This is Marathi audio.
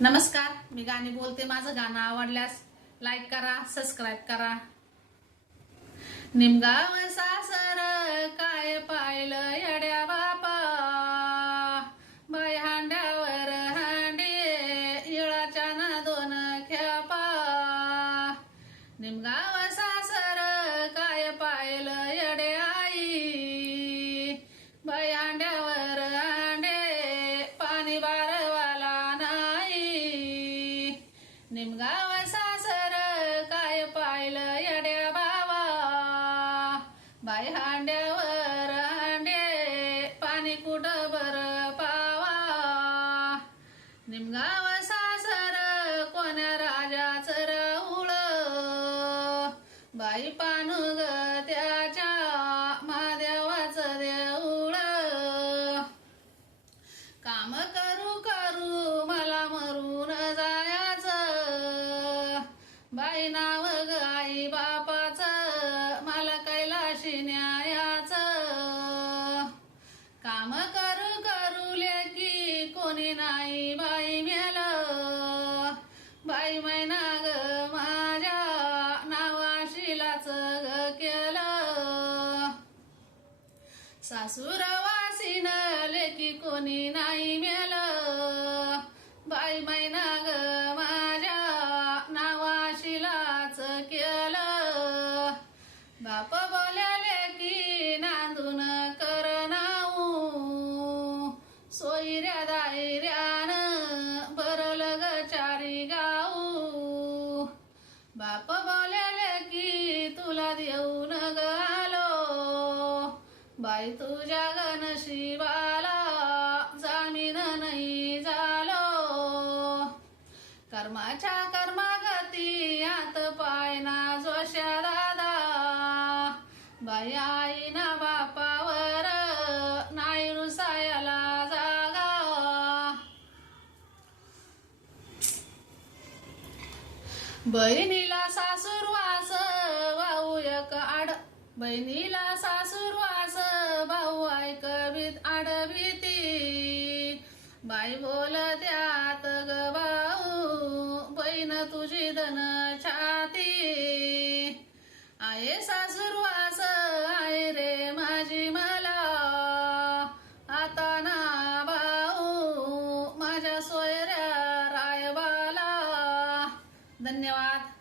नमस्कार मी गाणी बोलते. माझं गाणं आवडल्यास लाईक करा सबस्क्राईब करा. निमगाव सासर काय पाहिलं? निमगाव सासर काय पाहिलं येड्या बावा? बाई हांड्यावर हांडे पाणी कुठं बर पावा? निमगाव सासर कोण्या राजाचं राहुळ? बाई पानुग त्याच्या महादेवाचं देऊळ. काम करू करू बाई नाव ग आई बापाचं मला कैलाशी न्यायाचं. काम करू करू लेकी कोणी नाही बाई मेल. बाई मैना ग माझ्या नावाशिलाच ग केलं. सासूरवासीन लेकी कोणी नाही मेल. बाप बोल्याले की तुला देऊन गालो बाई तुझ्या गणशिवाला जामीन नाही झालो. कर्माच्या कर्मागती आत पायना जोश्या दादा बाई आईना बहिणीला सासूरवास भाऊ एक आड. बहिणीला सासूरवास भाऊ ऐकवीत आडवीती. बाई बोल त्यात ग भाऊ बहीण तुझी धन छाती आहे सासूरवास 那句话。